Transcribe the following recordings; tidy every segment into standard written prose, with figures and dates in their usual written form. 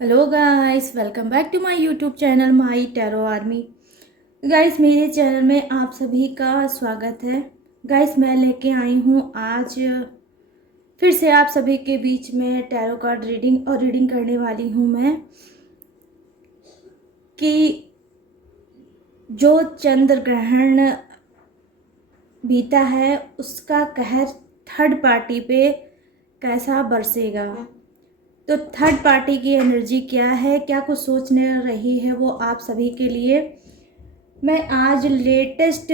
Hello guys, welcome back to my YouTube channel my tarot army. Guys, मेरे channel में आप सभी का स्वागत है। गाइस, मैं लेके आई हूँ आज फिर से आप सभी के बीच में टैरो कार्ड रीडिंग करने वाली हूँ मैं कि जो चंद्र ग्रहण बीता है उसका कहर थर्ड पार्टी पे कैसा बरसेगा। तो थर्ड पार्टी की एनर्जी क्या है, क्या कुछ सोचने रही है, वो आप सभी के लिए मैं आज लेटेस्ट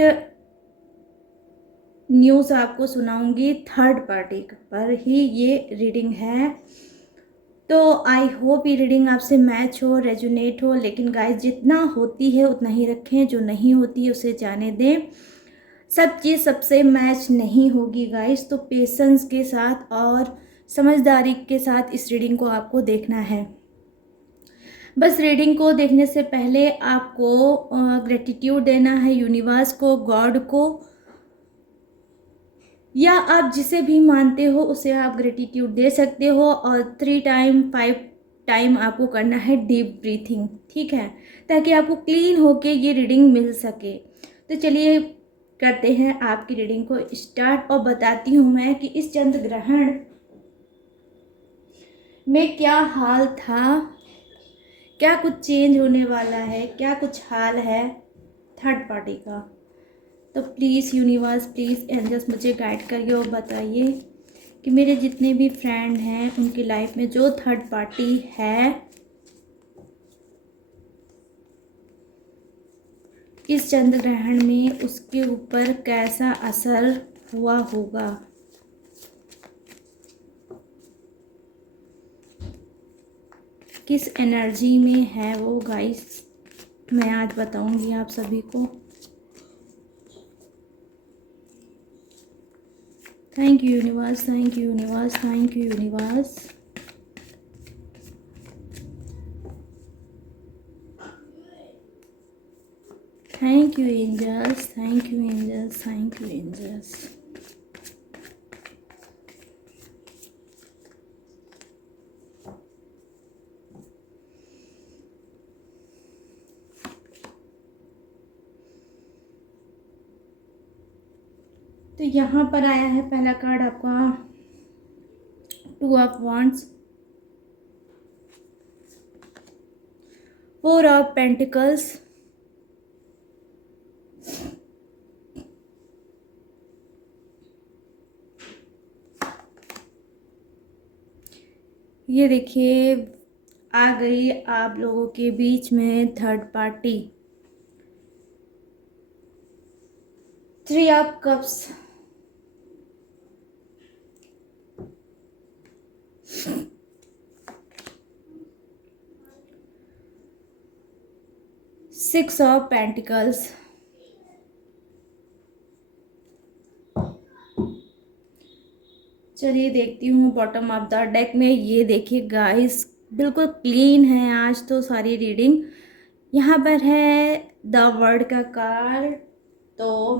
न्यूज़ आपको सुनाऊंगी। थर्ड पार्टी पर ही ये रीडिंग है, तो आई होप ये रीडिंग आपसे मैच हो, रेजोनेट हो। लेकिन गाइस, जितना होती है उतना ही रखें, जो नहीं होती है उसे जाने दें। सब चीज़ सबसे मैच नहीं होगी गाइस, तो पेशेंस के साथ और समझदारी के साथ इस रीडिंग को आपको देखना है। बस रीडिंग को देखने से पहले आपको ग्रेटिट्यूड देना है यूनिवर्स को, गॉड को, या आप जिसे भी मानते हो उसे आप ग्रेटिट्यूड दे सकते हो। और 3 टाइम 5 टाइम आपको करना है डीप ब्रीथिंग, ठीक है, ताकि आपको क्लीन होके ये रीडिंग मिल सके। तो चलिए करते हैं आपकी रीडिंग को स्टार्ट, और बताती हूँ मैं कि इस चंद्र ग्रहण में क्या हाल था, क्या कुछ चेंज होने वाला है, क्या कुछ हाल है थर्ड पार्टी का। तो प्लीज़ यूनिवर्स, प्लीज़ एंजल्स मुझे गाइड करिए और बताइए कि मेरे जितने भी फ्रेंड हैं उनकी लाइफ में जो थर्ड पार्टी है, इस चंद्र ग्रहण में उसके ऊपर कैसा असर हुआ होगा। किस एनर्जी में है वो गाइस, मैं आज बताऊंगी आप सभी को। Thank you universe, thank you universe, thank you universe. Thank you angels, thank you angels, thank you angels. तो यहाँ पर आया है पहला कार्ड आपका 2 ऑफ वांड्स, 4 ऑफ पेंटिकल्स, ये देखिए आ गई आप लोगों के बीच में third party. 3 of cups, 6 of pentacles, चलिए देखती हूँ बॉटम ऑफ द डेक में। ये देखिए गाइस, बिल्कुल क्लीन है आज तो सारी रीडिंग। यहाँ पर है द वर्ड का कार्ड। तो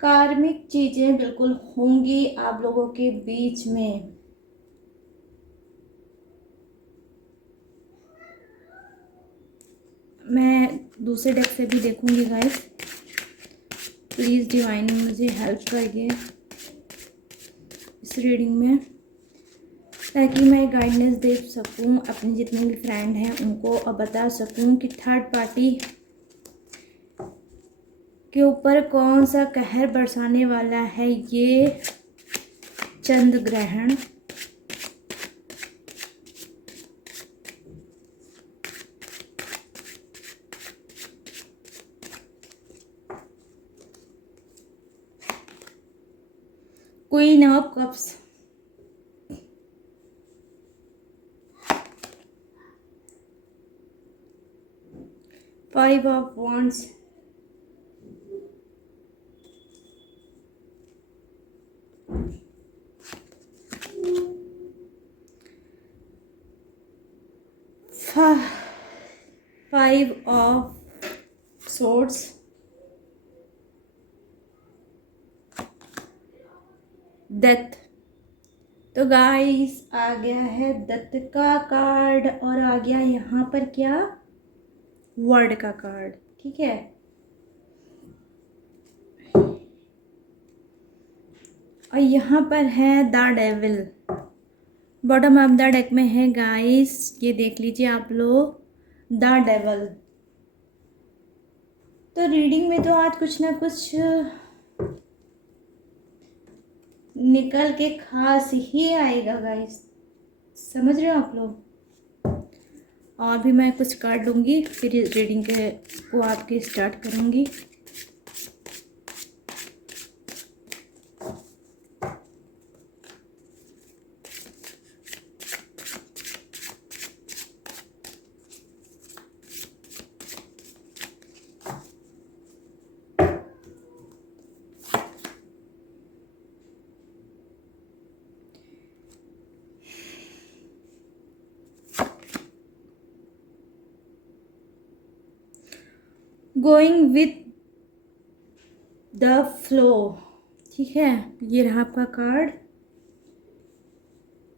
कार्मिक चीजें बिल्कुल होंगी आप लोगों के बीच में। मैं दूसरे डेक से भी देखूंगी गाइस, प्लीज़ डिवाइन मुझे हेल्प करिए इस रीडिंग में, ताकि मैं गाइडेंस दे सकूं अपने जितने भी फ्रेंड हैं उनको, और बता सकूं कि थर्ड पार्टी के ऊपर कौन सा कहर बरसाने वाला है ये चंद्र ग्रहण। Queen of cups, 5 of wands, 5 of swords, death. तो गाइस आ गया है दत्त का कार्ड और आ गया यहाँ पर क्या, वर्ड का कार्ड। ठीक है, और यहाँ पर है the devil. Bottom of the deck में है गाइस, ये देख लीजिए आप लोग, द डेविल। तो रीडिंग में तो आज कुछ ना कुछ निकल के खास ही आएगा गाइस, समझ रहे हो आप लोग। और भी मैं कुछ कार्ड लूँगी, फिर रीडिंग के को आपकी स्टार्ट करूँगी। Going with the flow. ठीक है, ये रहा आपका कार्ड।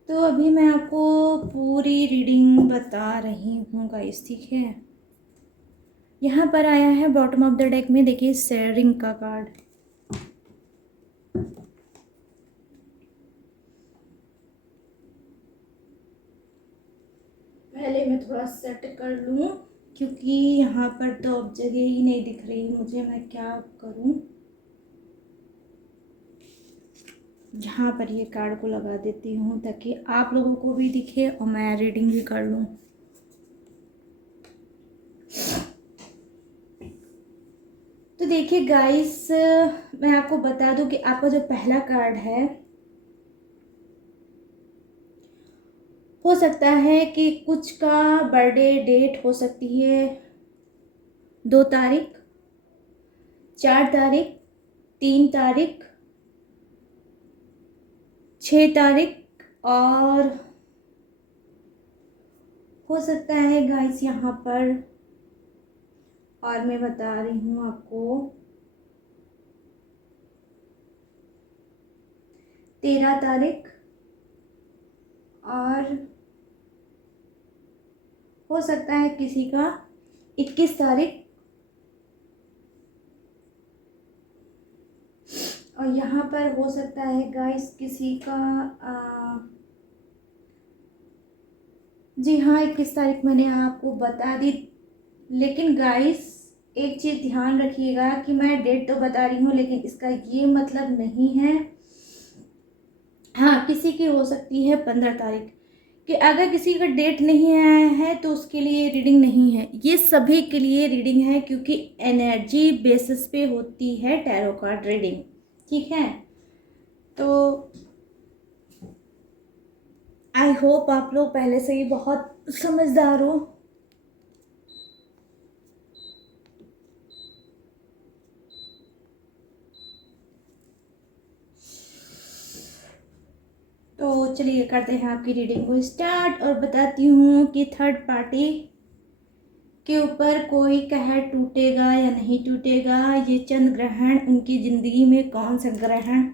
तो अभी मैं आपको पूरी रीडिंग बता रही हूँ गाइस। ठीक है, यहाँ पर आया है बॉटम ऑफ द डेक में, देखिए शेयरिंग का कार्ड। पहले मैं थोड़ा सेट कर लूँ क्योंकि यहाँ पर तो अब जगह ही नहीं दिख रही मुझे, मैं क्या करूँ। यहाँ पर ये कार्ड को लगा देती हूँ ताकि आप लोगों को भी दिखे और मैं रीडिंग भी कर लूँ। तो देखिए गाइस, मैं आपको बता दूं कि आपका जो पहला कार्ड है, हो सकता है कि कुछ का बर्थडे डेट हो सकती है 2 तारीख, 4 तारीख, 3 तारीख, 6 तारीख, और हो सकता है गाइस यहाँ पर, और मैं बता रही हूँ आपको, 13 तारीख, और हो सकता है किसी का 21 तारीख, और यहाँ पर हो सकता है गाइस किसी का जी हाँ 21 तारीख मैंने आपको बता दी। लेकिन गाइस एक चीज़ ध्यान रखिएगा कि मैं डेट तो बता रही हूँ लेकिन इसका ये मतलब नहीं है, हाँ किसी की हो सकती है 15 तारीख, कि अगर किसी का डेट नहीं आया है तो उसके लिए रीडिंग नहीं है। ये सभी के लिए रीडिंग है क्योंकि एनर्जी बेसिस पे होती है टैरो कार्ड रीडिंग। ठीक है, तो आई होप आप लोग पहले से ही बहुत समझदार हो। तो चलिए करते हैं आपकी रीडिंग को स्टार्ट, और बताती हूँ कि थर्ड पार्टी के ऊपर कोई कहर टूटेगा या नहीं टूटेगा। ये चंद्र ग्रहण उनकी ज़िंदगी में कौन सा ग्रहण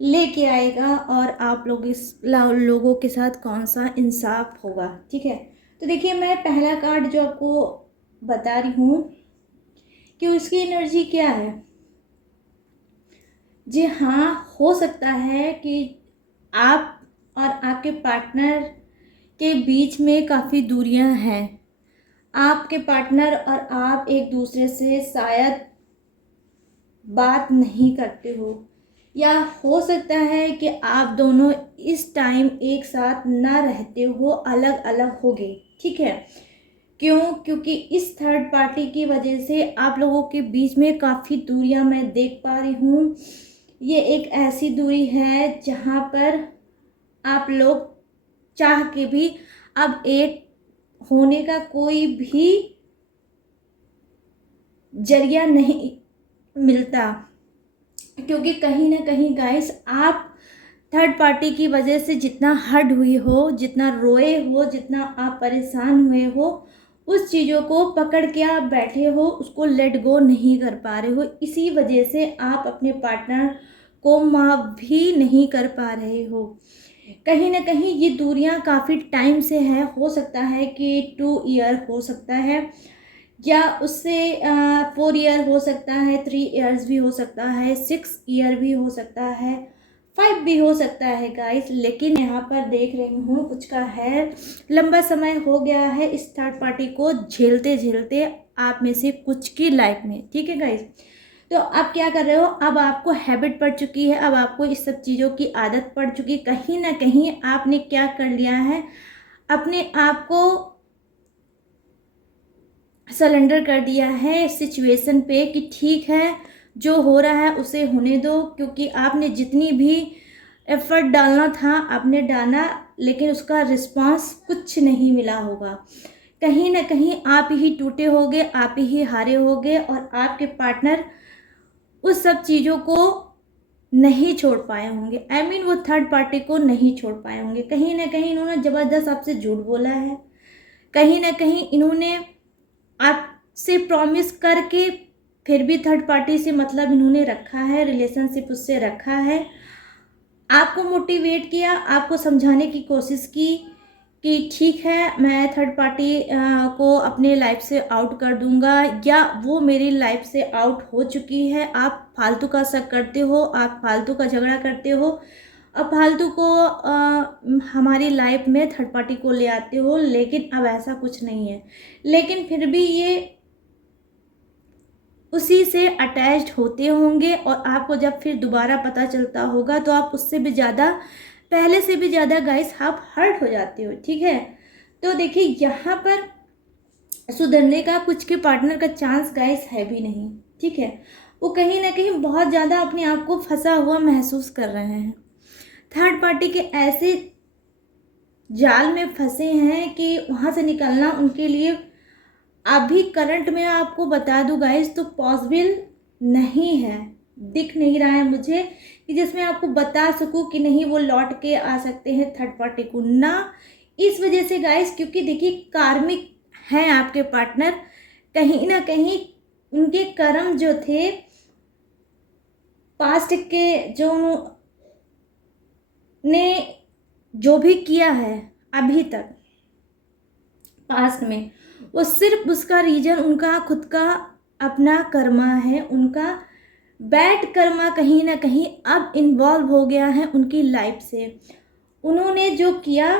लेके आएगा और आप लोग इस लोगों के साथ कौन सा इंसाफ होगा। ठीक है, तो देखिए मैं पहला कार्ड जो आपको बता रही हूँ कि उसकी एनर्जी क्या है। जी हाँ, हो सकता है कि आप और आपके पार्टनर के बीच में काफ़ी दूरियां हैं। आपके पार्टनर और आप एक दूसरे से शायद बात नहीं करते हो, या हो सकता है कि आप दोनों इस टाइम एक साथ ना रहते हो, अलग अलग हो गए। ठीक है, क्यों? क्योंकि इस थर्ड पार्टी की वजह से आप लोगों के बीच में काफ़ी दूरियां मैं देख पा रही हूँ। ये एक ऐसी दूरी है जहाँ पर आप लोग चाह के भी अब एक होने का कोई भी जरिया नहीं मिलता, क्योंकि कहीं ना कहीं गाइस आप थर्ड पार्टी की वजह से जितना हर्ट हुई हो, जितना रोए हो, जितना आप परेशान हुए हो, उस चीज़ों को पकड़ के आप बैठे हो, उसको लेट गो नहीं कर पा रहे हो। इसी वजह से आप अपने पार्टनर को माफ़ भी नहीं कर पा रहे हो। कहीं ना कहीं ये दूरियां काफ़ी टाइम से हैं, हो सकता है कि 2 ईयर हो सकता है, या उससे 4 ईयर हो सकता है, 3 ईयर्स भी हो सकता है, 6 ईयर भी हो सकता है, 5 भी हो सकता है गाइस। लेकिन यहाँ पर देख रही हूँ कुछ का है, लंबा समय हो गया है इस थर्ड पार्टी को झेलते झेलते आप में से कुछ की लाइफ में, ठीक है गाइस। तो अब क्या कर रहे हो, अब आपको हैबिट पड़ चुकी है, अब आपको इस सब चीज़ों की आदत पड़ चुकी है। कहीं ना कहीं आपने क्या कर लिया है, अपने आप को सरेंडर कर दिया है सिचुएशन पे कि ठीक है, जो हो रहा है उसे होने दो, क्योंकि आपने जितनी भी एफर्ट डालना था आपने डाला, लेकिन उसका रिस्पांस कुछ नहीं मिला होगा। कहीं ना कहीं आप ही टूटे होगे, आप ही हारे होगे, और आपके पार्टनर उस सब चीज़ों को नहीं छोड़ पाए होंगे। आई मीन वो थर्ड पार्टी को नहीं छोड़ पाए होंगे। कहीं ना कहीं इन्होंने ज़बरदस्त आपसे झूठ बोला है, कहीं ना कहीं इन्होंने आपसे प्रॉमिस करके फिर भी थर्ड पार्टी से मतलब इन्होंने रखा है, रिलेशनशिप उससे रखा है। आपको मोटिवेट किया, आपको समझाने की कोशिश की कि ठीक है मैं थर्ड पार्टी को अपने लाइफ से आउट कर दूंगा, या वो मेरी लाइफ से आउट हो चुकी है। आप फालतू का शक करते हो, आप फालतू का झगड़ा करते हो, अब फालतू को हमारी लाइफ में थर्ड पार्टी को ले आते हो, लेकिन अब ऐसा कुछ नहीं है। लेकिन फिर भी ये उसी से अटैच्ड होते होंगे, और आपको जब फिर दोबारा पता चलता होगा तो आप उससे भी ज़्यादा, पहले से भी ज़्यादा गाइस आप हर्ट हो जाते हो, ठीक है। तो देखिए यहाँ पर सुधरने का कुछ के पार्टनर का चांस गाइस है भी नहीं, ठीक है। वो कहीं ना कहीं बहुत ज़्यादा अपने आप को फंसा हुआ महसूस कर रहे हैं, थर्ड पार्टी के ऐसे जाल में फंसे हैं कि वहाँ से निकलना उनके लिए अभी करंट में आपको बता दूं गाइस तो पॉसिबल नहीं है, दिख नहीं रहा है मुझे कि जिसमें आपको बता सकूं कि नहीं वो लौट के आ सकते हैं थर्ड पार्टी को ना। इस वजह से गाइस, क्योंकि देखिए कार्मिक हैं आपके पार्टनर, कहीं ना कहीं उनके कर्म जो थे पास्ट के, जो ने जो भी किया है अभी तक पास्ट में, वो सिर्फ उसका रीजन उनका खुद का अपना कर्मा है, उनका बैड कर्मा कहीं ना कहीं अब इन्वॉल्व हो गया है उनकी लाइफ से। उन्होंने जो किया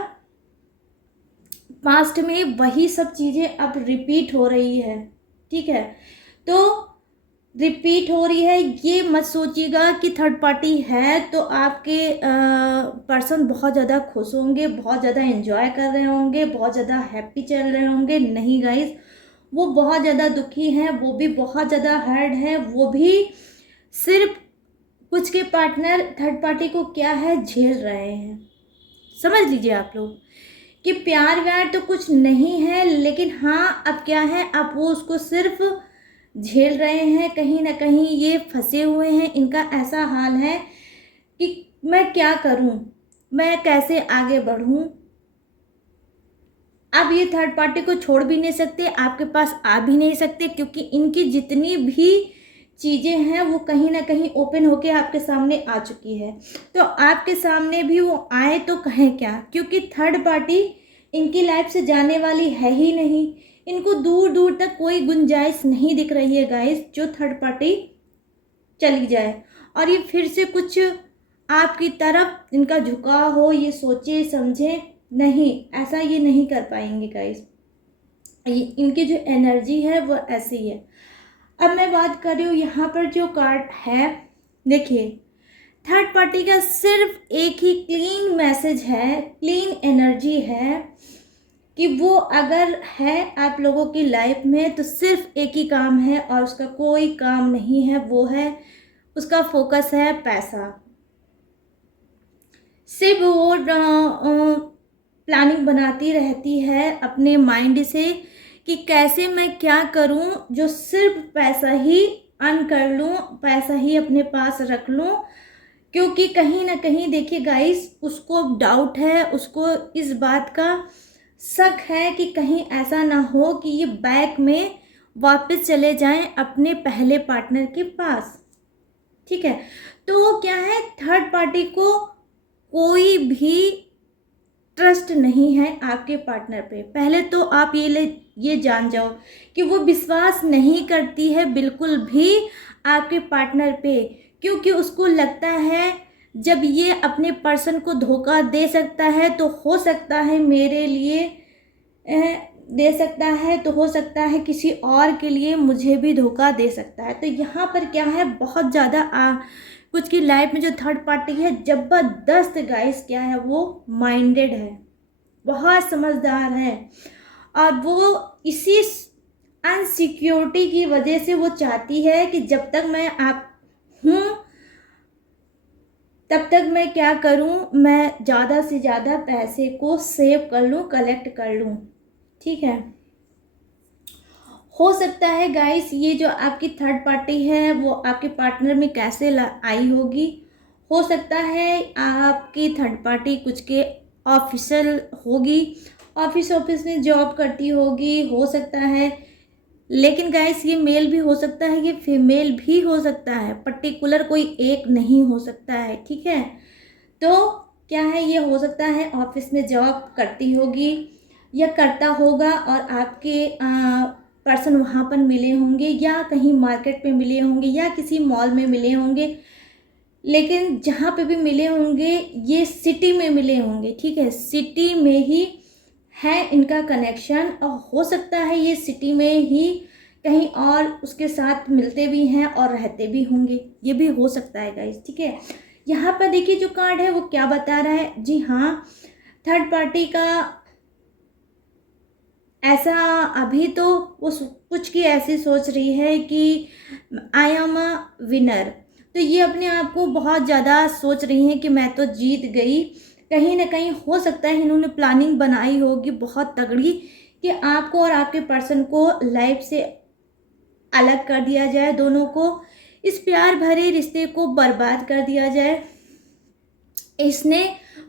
पास्ट में वही सब चीज़ें अब रिपीट हो रही है, ठीक है। तो रिपीट हो रही है, ये मत सोचिएगा कि थर्ड पार्टी है तो आपके पर्सन बहुत ज़्यादा खुश होंगे, बहुत ज़्यादा एंजॉय कर रहे होंगे, बहुत ज़्यादा हैप्पी चल रहे होंगे। नहीं गाइस, वो बहुत ज़्यादा दुखी हैं, वो भी बहुत ज़्यादा हर्ट है, वो भी सिर्फ कुछ के पार्टनर थर्ड पार्टी को क्या है झेल रहे हैं। समझ लीजिए आप लोग कि प्यार व्यार तो कुछ नहीं है, लेकिन हाँ अब क्या है, अब वो उसको सिर्फ झेल रहे हैं। कहीं ना कहीं ये फंसे हुए हैं, इनका ऐसा हाल है कि मैं क्या करूं, मैं कैसे आगे बढ़ूं। अब ये थर्ड पार्टी को छोड़ भी नहीं सकते, आपके पास आ भी नहीं सकते, क्योंकि इनकी जितनी भी चीज़ें हैं वो कहीं ना कहीं ओपन होके आपके सामने आ चुकी है। तो आपके सामने भी वो आए तो कहें क्या, क्योंकि थर्ड पार्टी इनकी लाइफ से जाने वाली है ही नहीं। इनको दूर दूर तक कोई गुंजाइश नहीं दिख रही है गाइस जो थर्ड पार्टी चली जाए और ये फिर से कुछ आपकी तरफ इनका झुकाव हो, ये सोचे समझे, नहीं ऐसा ये नहीं कर पाएंगे गाइस। इनकी जो एनर्जी है वो ऐसी है। अब मैं बात कर रही हूँ यहाँ पर जो कार्ड है, देखिए थर्ड पार्टी का सिर्फ एक ही क्लीन मैसेज है, क्लीन एनर्जी है कि वो अगर है आप लोगों की लाइफ में तो सिर्फ एक ही काम है और उसका कोई काम नहीं है, वो है उसका फोकस है पैसा। सिर्फ वो प्लानिंग बनाती रहती है अपने माइंड से कि कैसे मैं क्या करूं जो सिर्फ पैसा ही अर्न कर लूं, पैसा ही अपने पास रख लूं। क्योंकि कहीं ना कहीं देखिए गाइस, उसको डाउट है, उसको इस बात का शक है कि कहीं ऐसा ना हो कि ये बैक में वापस चले जाएं अपने पहले पार्टनर के पास, ठीक है। तो क्या है, थर्ड पार्टी को कोई भी ट्रस्ट नहीं है आपके पार्टनर पे। पहले तो आप ये जान जाओ कि वो विश्वास नहीं करती है बिल्कुल भी आपके पार्टनर पे, क्योंकि उसको लगता है जब ये अपने पर्सन को धोखा दे सकता है तो हो सकता है मेरे लिए दे सकता है, तो हो सकता है किसी और के लिए मुझे भी धोखा दे सकता है। तो यहाँ पर क्या है, बहुत ज़्यादा कुछ की लाइफ में जो थर्ड पार्टी है ज़बरदस्त गाइस, क्या है, वो माइंडेड है, बहुत समझदार है। और वो इसी अनसिक्योरिटी की वजह से वो चाहती है कि जब तक मैं आप हूँ तब तक मैं क्या करूँ, मैं ज़्यादा से ज़्यादा पैसे को सेव कर लूँ, कलेक्ट कर लूँ। ठीक है, हो सकता है गाइस ये जो आपकी थर्ड पार्टी है वो आपके पार्टनर में कैसे आई होगी। हो सकता है आपकी थर्ड पार्टी कुछ के ऑफिशियल होगी, ऑफिस में जॉब करती होगी, हो सकता है। लेकिन गाइस ये मेल भी हो सकता है, ये फीमेल भी हो सकता है, पर्टिकुलर कोई एक नहीं हो सकता है। ठीक है, तो क्या है, ये हो सकता है ऑफिस में जॉब करती होगी या करता होगा और आपके पर्सन वहाँ पर मिले होंगे या कहीं मार्केट पे मिले होंगे या किसी मॉल में मिले होंगे। लेकिन जहाँ पे भी मिले होंगे ये सिटी में मिले होंगे। ठीक है, सिटी में ही है इनका कनेक्शन, और हो सकता है ये सिटी में ही कहीं और उसके साथ मिलते भी हैं और रहते भी होंगे, ये भी हो सकता है गाइस। ठीक है, यहाँ पर देखिए जो कार्ड है वो क्या बता रहा है। जी हाँ, थर्ड पार्टी का ऐसा अभी तो वो कुछ की ऐसी सोच रही है कि आई एम अ विनर, तो ये अपने आप को बहुत ज़्यादा सोच रही हैं कि मैं तो जीत गई। कहीं ना कहीं हो सकता है इन्होंने प्लानिंग बनाई होगी बहुत तगड़ी कि आपको और आपके पर्सन को लाइफ से अलग कर दिया जाए, दोनों को इस प्यार भरे रिश्ते को बर्बाद कर दिया जाए। इसने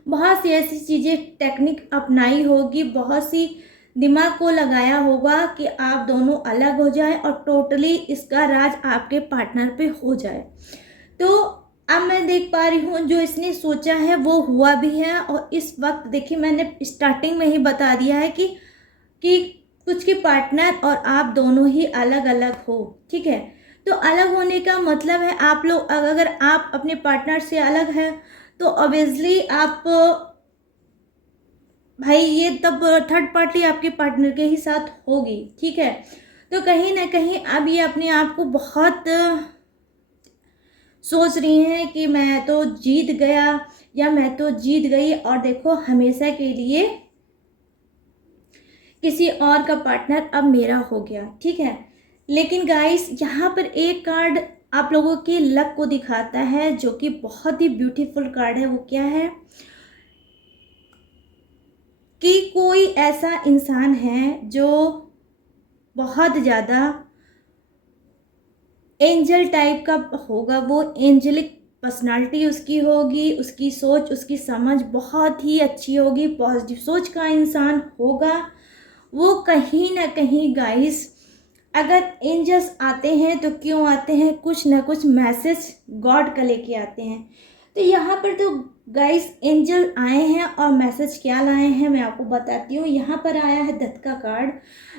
बहुत सी ऐसी चीज़ें टेक्निक अपनाई होगी, बहुत सी दिमाग को लगाया होगा कि आप दोनों अलग हो जाए और टोटली इसका राज आपके पार्टनर पे हो जाए। तो अब मैं देख पा रही हूँ जो इसने सोचा है वो हुआ भी है। और इस वक्त देखिए मैंने स्टार्टिंग में ही बता दिया है कि कुछ के पार्टनर और आप दोनों ही अलग अलग हो। ठीक है, तो अलग होने का मतलब है आप लोग, अगर आप अपने पार्टनर से अलग हैं तो ऑब्वियसली आप भाई ये तब थर्ड पार्टी आपके पार्टनर के ही साथ होगी। ठीक है, तो कहीं ना कहीं अब ये अपने आप को बहुत सोच रही हैं कि मैं तो जीत गया या मैं तो जीत गई और देखो हमेशा के लिए किसी और का पार्टनर अब मेरा हो गया। ठीक है, लेकिन गाइस यहाँ पर एक कार्ड आप लोगों के लक को दिखाता है जो कि बहुत ही ब्यूटीफुल कार्ड है। वो क्या है कि कोई ऐसा इंसान है जो बहुत ज़्यादा एंजल टाइप का होगा, वो एंजलिक पर्सनालिटी उसकी होगी, उसकी सोच उसकी समझ बहुत ही अच्छी होगी, पॉजिटिव सोच का इंसान होगा। वो कहीं ना कहीं गाइस अगर एंजल्स आते हैं तो क्यों आते हैं, कुछ ना कुछ मैसेज गॉड का लेके आते हैं। तो यहाँ पर तो गाइस एंजल आए हैं और मैसेज क्या लाए हैं मैं आपको बताती हूँ। यहाँ पर आया है डेथ का कार्ड।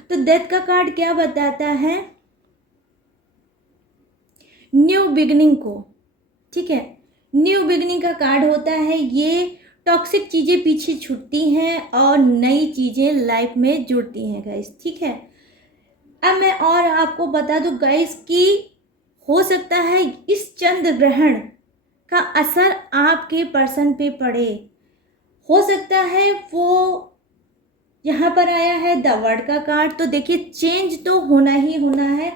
तो डेथ का कार्ड क्या बताता है, न्यू बिगनिंग को। ठीक है, न्यू बिगनिंग का कार्ड होता है, ये टॉक्सिक चीज़ें पीछे छूटती हैं और नई चीज़ें लाइफ में जुड़ती हैं गाइस। ठीक है, अब मैं और आपको बता दूं गाइस कि हो सकता है इस चंद्र ग्रहण का असर आपके पर्सन पे पड़े। हो सकता है वो यहाँ पर आया है द वर्ड का कार्ड, तो देखिए चेंज तो होना ही होना है।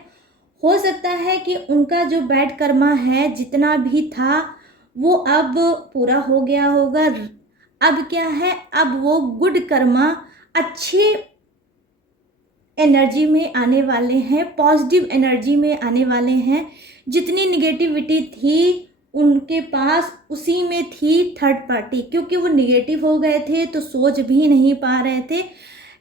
हो सकता है कि उनका जो बैड कर्मा है जितना भी था वो अब पूरा हो गया होगा। अब क्या है, अब वो गुड कर्मा अच्छे एनर्जी में आने वाले हैं, पॉजिटिव एनर्जी में आने वाले हैं। जितनी निगेटिविटी थी उनके पास उसी में थी थर्ड पार्टी, क्योंकि वो निगेटिव हो गए थे तो सोच भी नहीं पा रहे थे।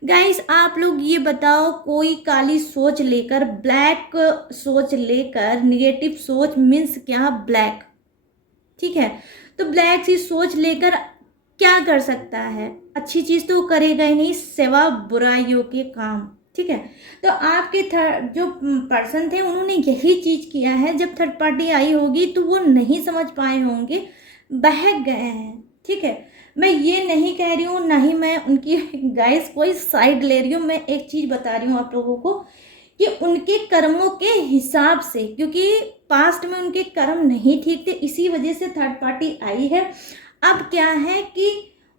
गाइस आप लोग ये बताओ, कोई काली सोच लेकर, ब्लैक सोच लेकर, निगेटिव सोच मीन्स क्या, ब्लैक, ठीक है। तो ब्लैक सी सोच लेकर क्या कर सकता है, अच्छी चीज़ तो करेगा ही नहीं, सिवा बुराइयों के काम, ठीक है। तो आपके जो पर्सन थे उन्होंने यही चीज़ किया है, जब थर्ड पार्टी आई होगी तो वो नहीं समझ पाए होंगे, बहक गए हैं, ठीक है। मैं ये नहीं कह रही हूँ, ना ही मैं उनकी गाइस कोई साइड ले रही हूँ, मैं एक चीज़ बता रही हूँ आप लोगों को कि उनके कर्मों के हिसाब से, क्योंकि पास्ट में उनके कर्म नहीं ठीक थे, इसी वजह से थर्ड पार्टी आई है। अब क्या है कि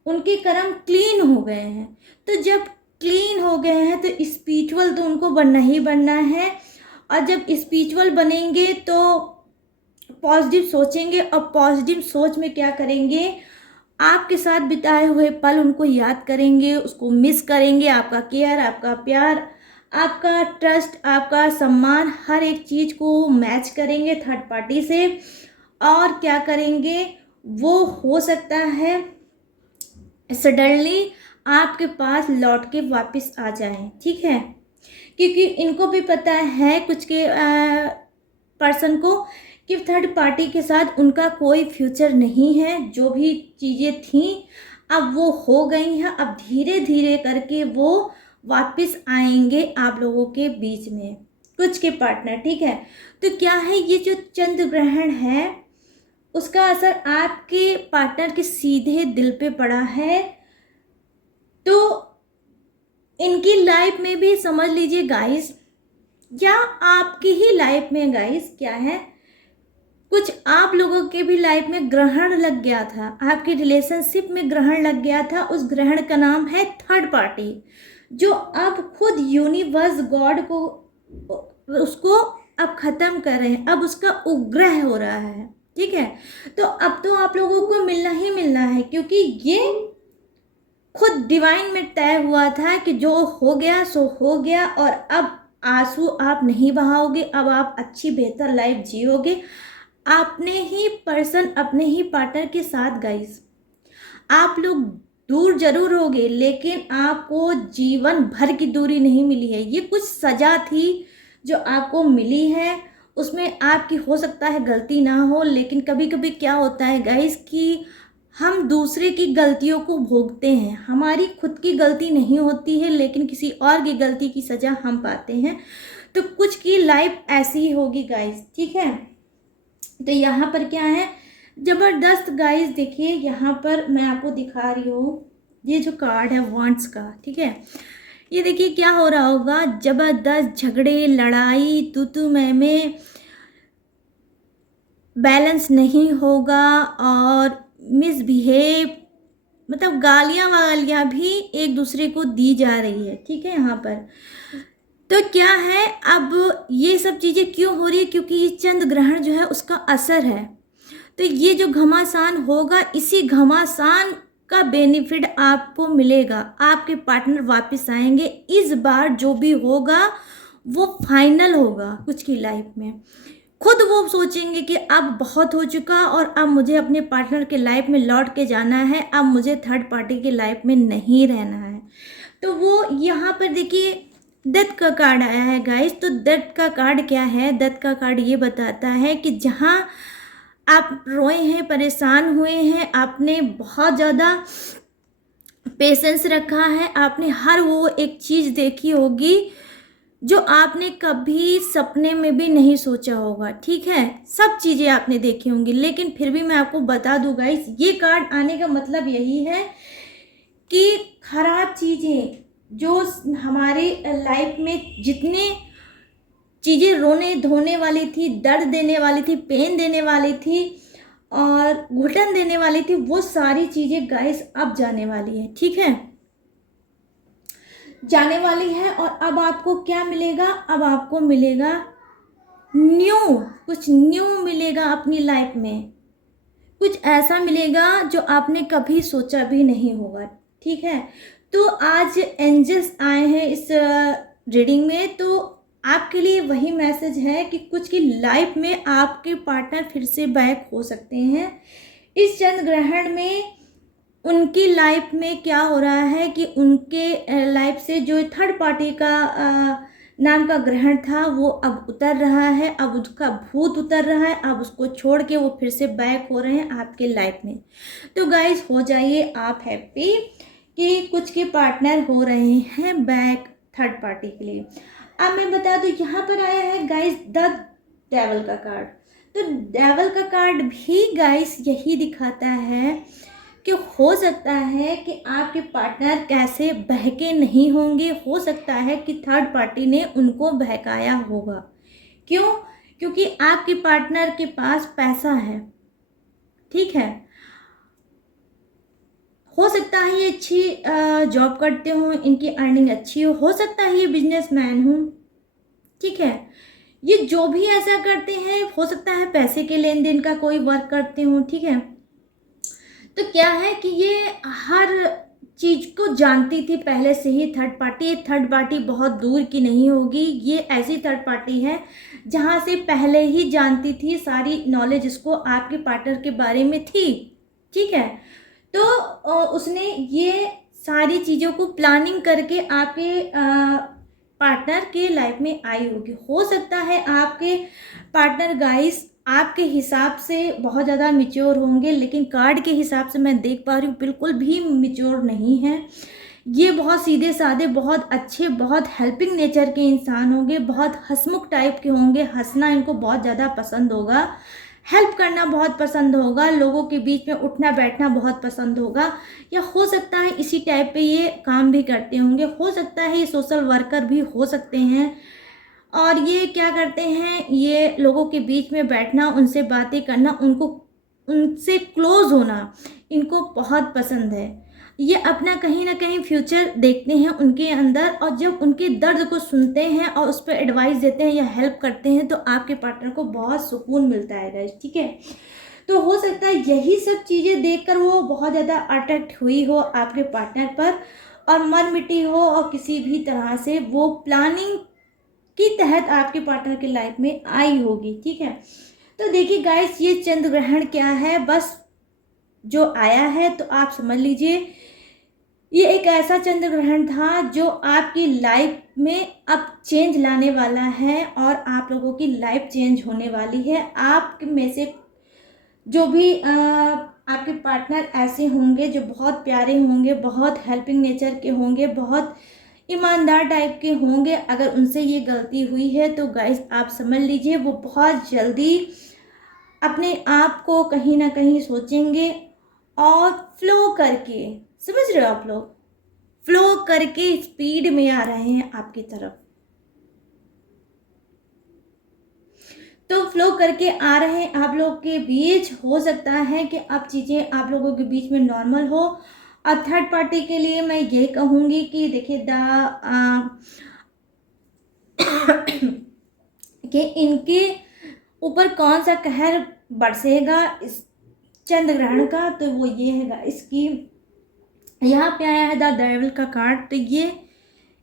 उनके कर्म क्लीन हो गए हैं, तो जब क्लीन हो गए हैं तो स्पिरिचुअल तो उनको बनना ही बनना है, और जब स्पिरिचुअल बनेंगे तो पॉजिटिव सोचेंगे, और पॉजिटिव सोच में क्या करेंगे, आपके साथ बिताए हुए पल उनको याद करेंगे, उसको मिस करेंगे, आपका केयर, आपका प्यार, आपका ट्रस्ट, आपका सम्मान, हर एक चीज़ को मैच करेंगे थर्ड पार्टी से। और क्या करेंगे, वो हो सकता है सडनली आपके पास लौट के वापस आ जाएं, ठीक है। क्योंकि इनको भी पता है कुछ के पर्सन को कि थर्ड पार्टी के साथ उनका कोई फ्यूचर नहीं है, जो भी चीज़ें थीं अब वो हो गई हैं, अब धीरे धीरे करके वो वापस आएंगे आप लोगों के बीच में, कुछ के पार्टनर, ठीक है। तो क्या है, ये जो चंद्र ग्रहण है उसका असर आपके पार्टनर के सीधे दिल पे पड़ा है, तो इनकी लाइफ में भी समझ लीजिए गाइस, या आपकी ही लाइफ में गाइस क्या है, कुछ आप लोगों के भी लाइफ में ग्रहण लग गया था, आपके रिलेशनशिप में ग्रहण लग गया था। उस ग्रहण का नाम है थर्ड पार्टी, जो अब खुद यूनिवर्स गॉड को उसको अब खत्म कर रहे हैं, अब उसका उपग्रह हो रहा है, ठीक है। तो अब तो आप लोगों को मिलना ही मिलना है, क्योंकि ये खुद डिवाइन में तय हुआ था कि जो हो गया सो हो गया, और अब आंसू आप नहीं बहाओगे, अब आप अच्छी बेहतर लाइफ जियोगे अपने ही पर्सन, अपने ही पार्टनर के साथ। गाइस, आप लोग दूर जरूर होगे, लेकिन आपको जीवन भर की दूरी नहीं मिली है। ये कुछ सजा थी जो आपको मिली है, उसमें आपकी हो सकता है गलती ना हो, लेकिन कभी कभी क्या होता है गाइस कि हम दूसरे की गलतियों को भोगते हैं, हमारी खुद की गलती नहीं होती है, लेकिन किसी और की गलती की सज़ा हम पाते हैं। तो कुछ की लाइफ ऐसी ही होगी गाइस, ठीक है। तो यहाँ पर क्या है, ज़बरदस्त गाइस, देखिए यहाँ पर मैं आपको दिखा रही हूँ, ये जो कार्ड है वांड्स का, ठीक है। ये देखिए क्या हो रहा होगा, ज़बरदस्त झगड़े, लड़ाई, तू मैं बैलेंस नहीं होगा, और मिसबिहेव, मतलब गालियाँ वालियाँ भी एक दूसरे को दी जा रही है, ठीक है। यहाँ पर तो क्या है, अब ये सब चीज़ें क्यों हो रही है, क्योंकि ये चंद्र ग्रहण जो है उसका असर है। तो ये जो घमासान होगा, इसी घमासान का बेनिफिट आपको मिलेगा, आपके पार्टनर वापस आएंगे। इस बार जो भी होगा वो फाइनल होगा कुछ की लाइफ में। खुद वो सोचेंगे कि अब बहुत हो चुका, और अब मुझे अपने पार्टनर के लाइफ में लौट के जाना है, अब मुझे थर्ड पार्टी के लाइफ में नहीं रहना है। तो वो यहाँ पर देखिए डेथ का कार्ड आया है गाइस। तो डेथ का कार्ड क्या है, डेथ का कार्ड ये बताता है कि जहाँ आप रोए हैं, परेशान हुए हैं, आपने बहुत ज़्यादा पेशेंस रखा है, आपने हर वो एक चीज़ देखी होगी जो आपने कभी सपने में भी नहीं सोचा होगा, ठीक है। सब चीज़ें आपने देखी होंगी, लेकिन फिर भी मैं आपको बता दूँ गाइस, ये कार्ड आने का मतलब यही है कि खराब चीज़ें जो हमारे लाइफ में जितने चीज़ें रोने धोने वाली थी, दर्द देने वाली थी, पेन देने वाली थी और घुटन देने वाली थी, वो सारी चीज़ें गाइस अब जाने वाली है, ठीक है, जाने वाली है। और अब आपको क्या मिलेगा, अब आपको मिलेगा न्यू, कुछ न्यू मिलेगा अपनी लाइफ में, कुछ ऐसा मिलेगा जो आपने कभी सोचा भी नहीं होगा, ठीक है। तो आज एंजल्स आए हैं इस रीडिंग में, तो आपके लिए वही मैसेज है कि कुछ की लाइफ में आपके पार्टनर फिर से बैक हो सकते हैं। इस चंद्र ग्रहण में उनकी लाइफ में क्या हो रहा है कि उनके लाइफ से जो थर्ड पार्टी का नाम का ग्रहण था वो अब उतर रहा है, अब उसका भूत उतर रहा है, अब उसको छोड़ के वो फिर से बैक हो रहे हैं आपके लाइफ में। तो गाइस हो जाइए आप हैप्पी कि कुछ के पार्टनर हो रहे हैं बैक थर्ड पार्टी के लिए। अब मैं बता दूं यहाँ पर आया है गाइस द डेवल का कार्ड। तो डेवल का कार्ड भी गाइस यही दिखाता है कि हो सकता है कि आपके पार्टनर कैसे बहके नहीं होंगे, हो सकता है कि थर्ड पार्टी ने उनको बहकाया होगा। क्यों? क्योंकि आपके पार्टनर के पास पैसा है, ठीक है। हो सकता है ये अच्छी जॉब करते हो, इनकी अर्निंग अच्छी हो सकता है ये बिजनेसमैन हो, ठीक है। ये जो भी ऐसा करते हैं हो सकता है पैसे के लेन देन का कोई वर्क करते हो, ठीक है। तो क्या है कि ये हर चीज को जानती थी पहले से ही थर्ड पार्टी बहुत दूर की नहीं होगी, ये ऐसी थर्ड पार्टी है जहां से पहले ही जानती थी, सारी नॉलेज इसको आपके पार्टनर के बारे में थी, ठीक है। तो उसने ये सारी चीज़ों को प्लानिंग करके आपके पार्टनर के लाइफ में आई होगी। हो सकता है आपके पार्टनर गाइस आपके हिसाब से बहुत ज़्यादा मिच्योर होंगे, लेकिन कार्ड के हिसाब से मैं देख पा रही हूँ बिल्कुल भी मिच्योर नहीं है। ये बहुत सीधे साधे, बहुत अच्छे, बहुत हेल्पिंग नेचर के इंसान होंगे, बहुत हंसमुख टाइप के होंगे, हंसना इनको बहुत ज़्यादा पसंद होगा, हेल्प करना बहुत पसंद होगा, लोगों के बीच में उठना बैठना बहुत पसंद होगा, या हो सकता है इसी टाइप पे ये काम भी करते होंगे, हो सकता है ये सोशल वर्कर भी हो सकते हैं। और ये क्या करते हैं, ये लोगों के बीच में बैठना, उनसे बातें करना, उनको उनसे क्लोज होना इनको बहुत पसंद है। ये अपना कहीं ना कहीं फ्यूचर देखते हैं उनके अंदर, और जब उनके दर्द को सुनते हैं और उस पर एडवाइस देते हैं या हेल्प करते हैं तो आपके पार्टनर को बहुत सुकून मिलता है गाइस, ठीक है। तो हो सकता है यही सब चीज़ें देखकर वो बहुत ज़्यादा अट्रैक्ट हुई हो आपके पार्टनर पर और मन मिटी हो, और किसी भी तरह से वो प्लानिंग की तहत आपके पार्टनर की लाइफ में आई होगी, ठीक है। तो देखिए गाइस ये चंद्र ग्रहण क्या है, बस जो आया है तो आप समझ लीजिए ये एक ऐसा चंद्र ग्रहण था जो आपकी लाइफ में अब चेंज लाने वाला है, और आप लोगों की लाइफ चेंज होने वाली है। आप में से जो भी आपके पार्टनर ऐसे होंगे जो बहुत प्यारे होंगे, बहुत हेल्पिंग नेचर के होंगे, बहुत ईमानदार टाइप के होंगे, अगर उनसे ये गलती हुई है तो गाइस आप समझ लीजिए वो बहुत जल्दी अपने आप को कहीं ना कहीं सोचेंगे और फ्लो करके, समझ रहे हो आप लोग, फ्लो करके स्पीड में आ रहे हैं आपकी तरफ। तो फ्लो करके आ रहे हैं आप लोग के बीच, हो सकता है कि अब चीज़ें आप लोगों के बीच में नॉर्मल हो। और थर्ड पार्टी के लिए मैं ये कहूँगी कि देखिए कि इनके ऊपर कौन सा कहर बरसेगा इस चंद्र ग्रहण का, तो वो ये है इसकी, यहाँ पे आया है द डेविल का कार्ड। तो ये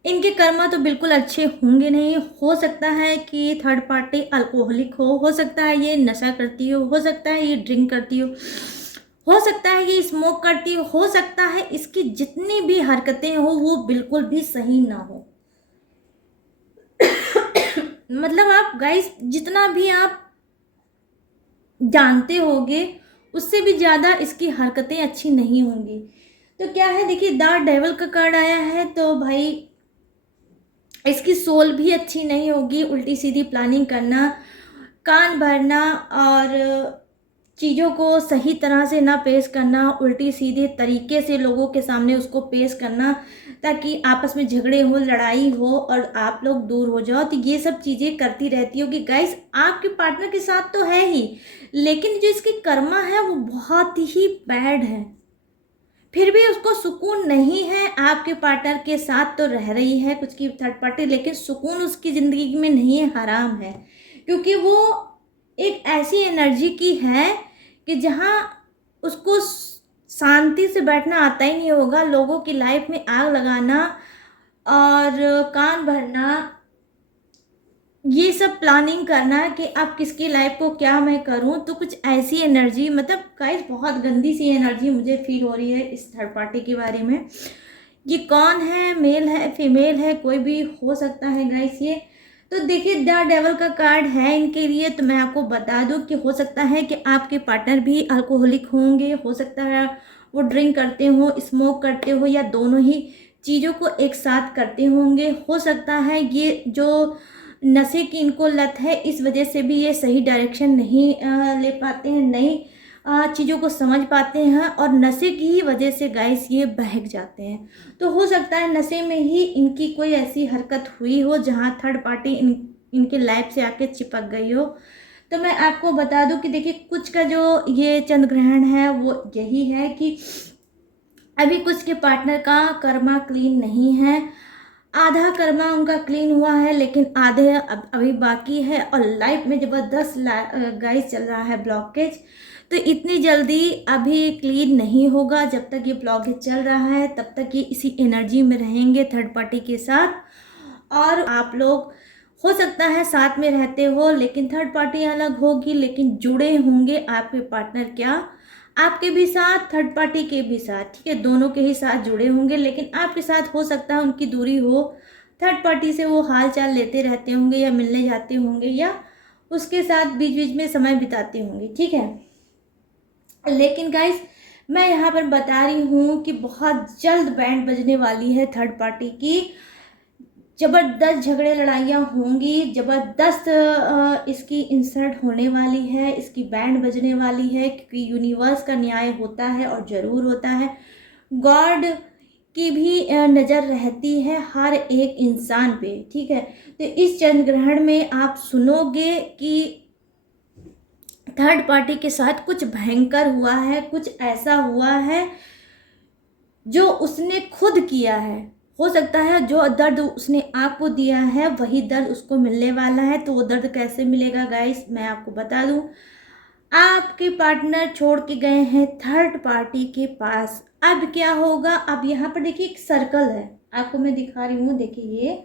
इनके कर्मा तो बिल्कुल अच्छे होंगे नहीं, हो सकता है कि थर्ड पार्टी अल्कोहलिक हो सकता है ये नशा करती हो सकता है ये ड्रिंक करती हो सकता है ये स्मोक करती हो सकता है इसकी जितनी भी हरकतें हो वो बिल्कुल भी सही ना हो। मतलब आप गाइस जितना भी आप जानते होगे उससे भी ज़्यादा इसकी हरकतें अच्छी नहीं होंगी। तो क्या है देखिए द डेविल का कार्ड आया है, तो भाई इसकी सोल भी अच्छी नहीं होगी, उल्टी सीधी प्लानिंग करना, कान भरना और चीज़ों को सही तरह से ना पेश करना, उल्टी सीधे तरीके से लोगों के सामने उसको पेश करना ताकि आपस में झगड़े हो, लड़ाई हो और आप लोग दूर हो जाओ। तो ये सब चीज़ें करती रहती होगी गाइस, आपके पार्टनर के साथ तो है ही, लेकिन जो इसकी कर्मा है वो बहुत ही बैड है। फिर भी उसको सुकून नहीं है, आपके पार्टनर के साथ तो रह रही है कुछ की थर्ड पार्टी, लेकिन सुकून उसकी ज़िंदगी में नहीं है, हराम है। क्योंकि वो एक ऐसी एनर्जी की है कि जहाँ उसको शांति से बैठना आता ही नहीं होगा, लोगों की लाइफ में आग लगाना और कान भरना, ये सब प्लानिंग करना कि अब किसकी लाइफ को क्या मैं करूं, तो कुछ ऐसी एनर्जी, मतलब गाइस बहुत गंदी सी एनर्जी मुझे फील हो रही है इस थर्ड पार्टी के बारे में। ये कौन है, मेल है फीमेल है, कोई भी हो सकता है गाइस ये। तो देखिए द डेवल का कार्ड है इनके लिए। तो मैं आपको बता दूं कि हो सकता है कि आपके पार्टनर भी अल्कोहलिक होंगे, हो सकता है वो ड्रिंक करते हो, स्मोक करते हो, या दोनों ही चीज़ों को एक साथ करते होंगे। हो सकता है ये जो नशे की इनको लत है इस वजह से भी ये सही डायरेक्शन नहीं ले पाते हैं, नई चीज़ों को समझ पाते हैं, और नशे की ही वजह से गाइस ये बहक जाते हैं। तो हो सकता है नशे में ही इनकी कोई ऐसी हरकत हुई हो जहाँ थर्ड पार्टी इनके लाइफ से आके चिपक गई हो। तो मैं आपको बता दूं कि देखिए कुछ का जो ये चंद्र ग्रहण है वो यही है कि अभी कुछ के पार्टनर का कर्मा क्लीन नहीं है। आधा कर्मा उनका क्लीन हुआ है, लेकिन आधे अभी बाकी है, और लाइफ में ज़बरदस्त गाइस चल रहा है ब्लॉकेज। तो इतनी जल्दी अभी क्लीन नहीं होगा। जब तक ये ब्लॉकेज चल रहा है तब तक ये इसी एनर्जी में रहेंगे थर्ड पार्टी के साथ। और आप लोग हो सकता है साथ में रहते हो, लेकिन थर्ड पार्टी अलग होगी, लेकिन जुड़े होंगे आपके पार्टनर, क्या आपके भी साथ, थर्ड पार्टी के भी साथ, ठीक है, दोनों के ही साथ जुड़े होंगे। लेकिन आपके साथ हो सकता है उनकी दूरी हो, थर्ड पार्टी से वो हाल चाल लेते रहते होंगे, या मिलने जाते होंगे, या उसके साथ बीच बीच में समय बिताते होंगे, ठीक है। लेकिन गाइस मैं यहाँ पर बता रही हूँ कि बहुत जल्द बैंड बजने वाली है थर्ड पार्टी की। ज़बरदस्त झगड़े लड़ाइयाँ होंगी, ज़बरदस्त इसकी इंसल्ट होने वाली है, इसकी बैंड बजने वाली है, क्योंकि यूनिवर्स का न्याय होता है और ज़रूर होता है। गॉड की भी नज़र रहती है हर एक इंसान पे, ठीक है। तो इस चंद्र ग्रहण में आप सुनोगे कि थर्ड पार्टी के साथ कुछ भयंकर हुआ है, कुछ ऐसा हुआ है जो उसने खुद किया है। हो सकता है जो दर्द उसने आपको दिया है वही दर्द उसको मिलने वाला है। तो वो दर्द कैसे मिलेगा गाइस, मैं आपको बता दूं। आपके पार्टनर छोड़ के गए हैं थर्ड पार्टी के पास। अब क्या होगा, अब यहाँ पर देखिए एक सर्कल है, आपको मैं दिखा रही हूँ। देखिए ये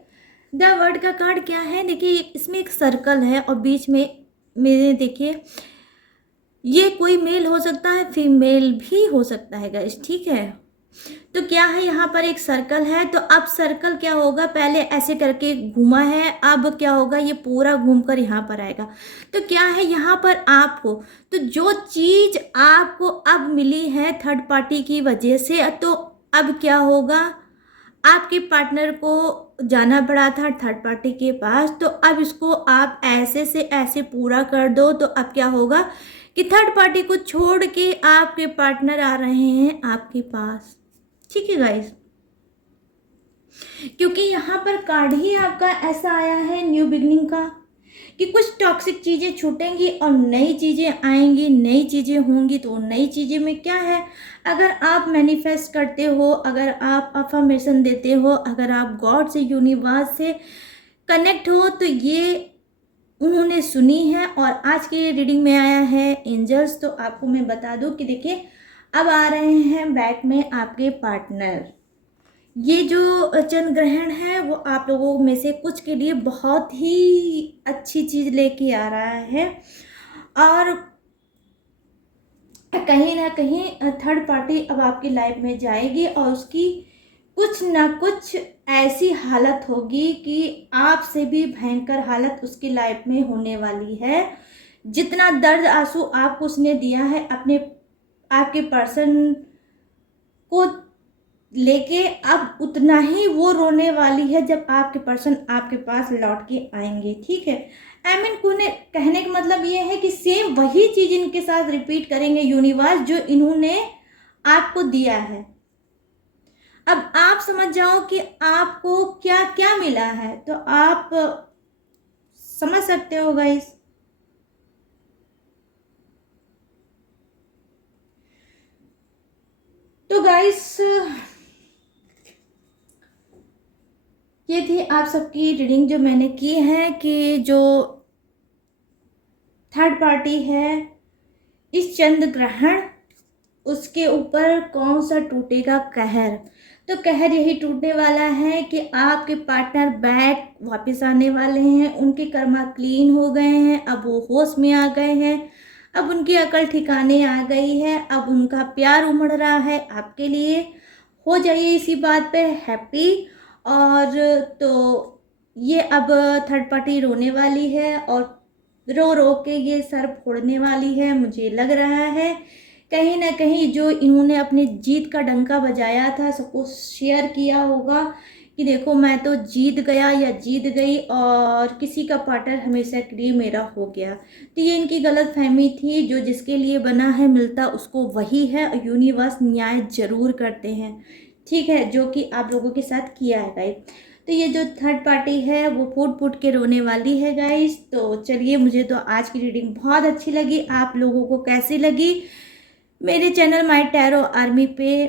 द वर्ड का कार्ड क्या है, देखिए इसमें एक सर्कल है, और बीच में मेरे देखिए ये कोई मेल हो सकता है, फीमेल भी हो सकता है गाइस, ठीक है। तो क्या है, यहाँ पर एक सर्कल है। तो अब सर्कल क्या होगा, पहले ऐसे करके घूमा है, अब क्या होगा, ये पूरा घूमकर यहाँ पर आएगा। तो क्या है यहाँ पर आपको, तो जो चीज आपको अब मिली है थर्ड पार्टी की वजह से, तो अब क्या होगा, आपके पार्टनर को जाना पड़ा था थर्ड पार्टी के पास, तो अब इसको आप ऐसे से ऐसे पूरा कर दो। तो अब क्या होगा कि थर्ड पार्टी को छोड़ के आपके पार्टनर आ रहे हैं आपके पास, ठीक है गाइस। क्योंकि यहाँ पर कार्ड ही आपका ऐसा आया है न्यू बिगनिंग का, कि कुछ टॉक्सिक चीज़ें छूटेंगी और नई चीज़ें आएंगी, नई चीज़ें होंगी। तो नई चीज़ें में क्या है, अगर आप मैनिफेस्ट करते हो, अगर आप अफर्मेशन देते हो, अगर आप गॉड से, यूनिवर्स से कनेक्ट हो, तो ये उन्होंने सुनी है। और आज की रीडिंग में आया है एंजल्स। तो आपको मैं बता दूं कि देखिए अब आ रहे हैं बैक में आपके पार्टनर। ये जो चंद्र ग्रहण है वो आप लोगों में से कुछ के लिए बहुत ही अच्छी चीज़ लेके आ रहा है, और कहीं ना कहीं थर्ड पार्टी अब आपकी लाइफ में जाएगी, और उसकी कुछ ना कुछ ऐसी हालत होगी कि आपसे भी भयंकर हालत उसकी लाइफ में होने वाली है। जितना दर्द आंसू आपको उसने दिया है अपने आपके पर्सन को लेके, अब उतना ही वो रोने वाली है जब आपके पर्सन आपके पास लौट के आएंगे, ठीक है। आई मीन कहने का मतलब ये है कि सेम वही चीज इनके साथ रिपीट करेंगे यूनिवर्स जो इन्होंने आपको दिया है। अब आप समझ जाओ कि आपको क्या क्या मिला है, तो आप समझ सकते हो गाइस। तो गाइस ये थी आप सबकी रीडिंग जो मैंने की है, कि जो थर्ड पार्टी है इस चंद्र ग्रहण, उसके ऊपर कौन सा टूटेगा कहर। तो कहर यही टूटने वाला है कि आपके पार्टनर बैक वापस आने वाले हैं, उनके कर्मा क्लीन हो गए हैं, अब वो होश में आ गए हैं, अब उनकी अकल ठिकाने आ गई है, अब उनका प्यार उमड़ रहा है आपके लिए। हो जाइए इसी बात पे हैप्पी। और तो ये अब थर्ड पार्टी रोने वाली है और रो रो के ये सर फोड़ने वाली है। मुझे लग रहा है कहीं ना कहीं जो इन्होंने अपनी जीत का डंका बजाया था, सबको शेयर किया होगा कि देखो मैं तो जीत गया या जीत गई, और किसी का पार्टनर हमेशा के लिए मेरा हो गया। तो ये इनकी गलत फहमी थी। जो जिसके लिए बना है मिलता उसको वही है, और यूनिवर्स न्याय जरूर करते हैं। ठीक है, जो कि आप लोगों के साथ किया है गाइस। तो ये जो थर्ड पार्टी है वो फूट फूट के रोने वाली है गाइस। तो चलिए, मुझे तो आज की रीडिंग बहुत अच्छी लगी। आप लोगों को कैसी लगी? मेरे चैनल माय टैरो आर्मी पे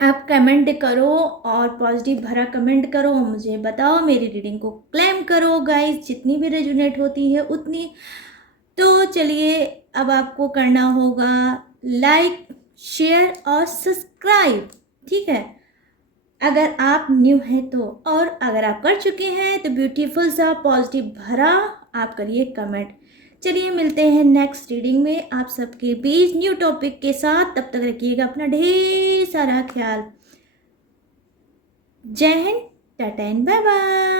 आप कमेंट करो, और पॉजिटिव भरा कमेंट करो, मुझे बताओ, मेरी रीडिंग को क्लेम करो गाइस, जितनी भी रेजोनेट होती है उतनी। तो चलिए, अब आपको करना होगा लाइक, शेयर और सब्सक्राइब। ठीक है, अगर आप न्यू हैं तो, और अगर आप कर चुके हैं तो ब्यूटीफुल सा पॉजिटिव भरा आप करिए कमेंट। चलिए, मिलते हैं नेक्स्ट रीडिंग में आप सबके बीच न्यू टॉपिक के साथ। तब तक रखिएगा अपना ढेर सारा ख्याल। Jai Hind, tata and bye bye.